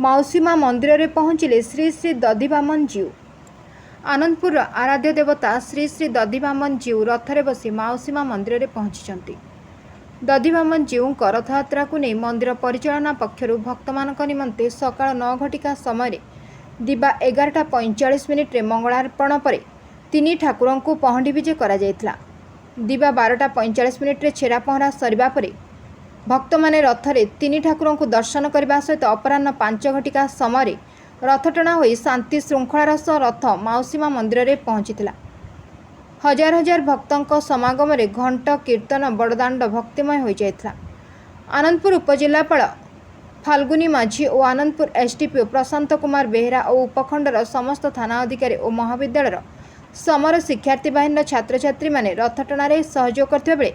माउसीमा मंदिर में पहुँचिले श्री श्री दधिवामन जीव। आनंदपुर आराध्य देवता श्री श्री दधिवामन जीव रथरे बसी माउसीमा मंदिर में पहुंची। दधिवामन जीव रथयात्रा को नहीं मंदिर परिचालना पक्षर भक्तमान निमंते सकाळ 9 घटिका समय दिबा 11:45 मंगलार्पण पर तीन ठाकुर को पहंडी विजे करा जायथिला। दिबा 12:45 छेरा पहरा सरिबा परे भक्त माने रथरे तीन ठाकुर को दर्शन करने सहित अपराह्न 5 घटिका समय रथटଣା होई शांति श्रृंखलार सह रथ माउसीमा मंदिर में पहुंची। हजार हजार भक्तों समागम रे घंट कीर्तन बड़दाण्ड भक्तिमय हो जाइथिला। आनंदपुर उपजिलापाल फाल्गुनी माझी और आनंदपुर एसडीपीओ प्रशांत कुमार बेहेरा और उपखंडर समस्त थाना अधिकारी और महाविद्यालय समर शिक्षार्थी बाहिनी छात्र छात्री माने रथटणार सहयोग करथिबा बेले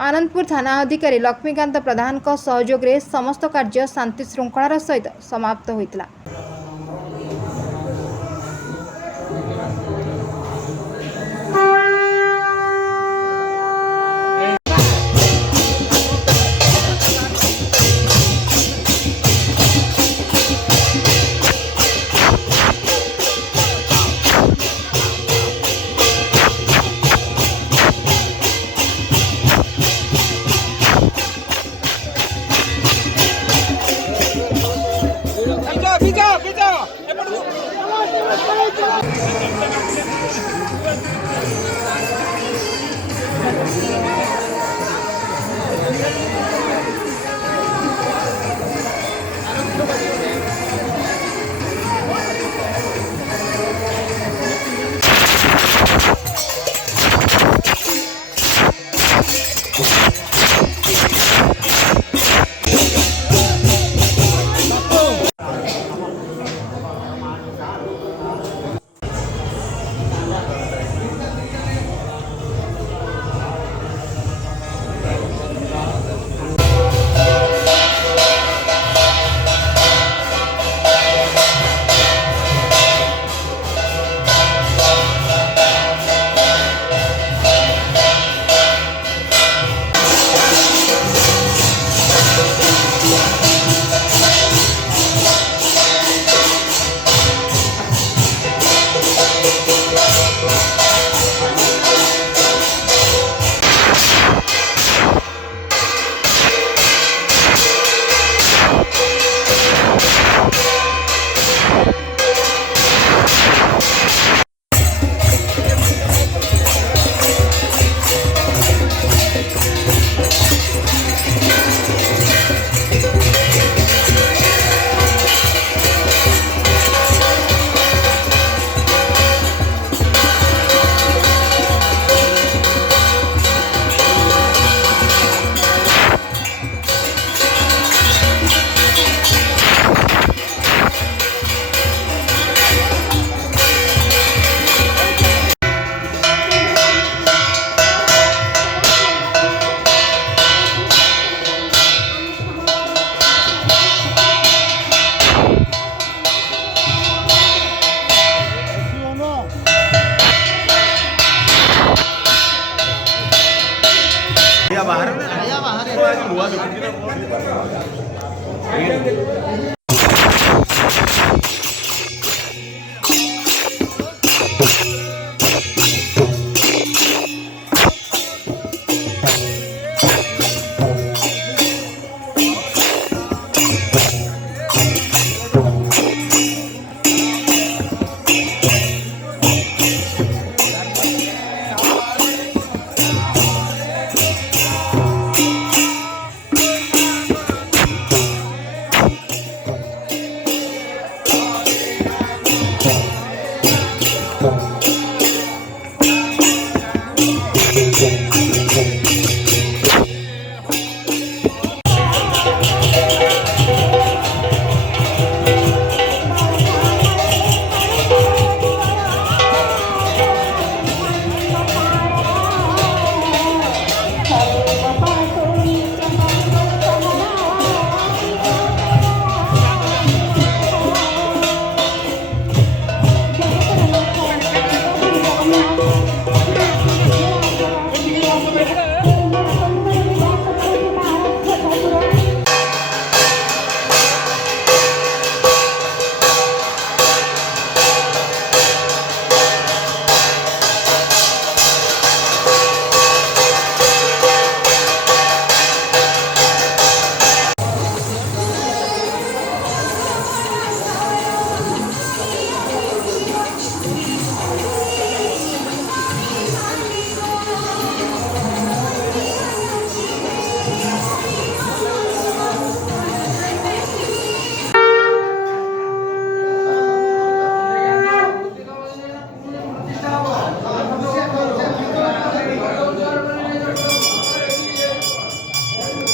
आनंदपुर थाना अधिकारी लक्ष्मीकांत प्रधान सहयोग रे समस्त कार्य शांति श्रृंखलार सहित समाप्त होइतिला। बाहर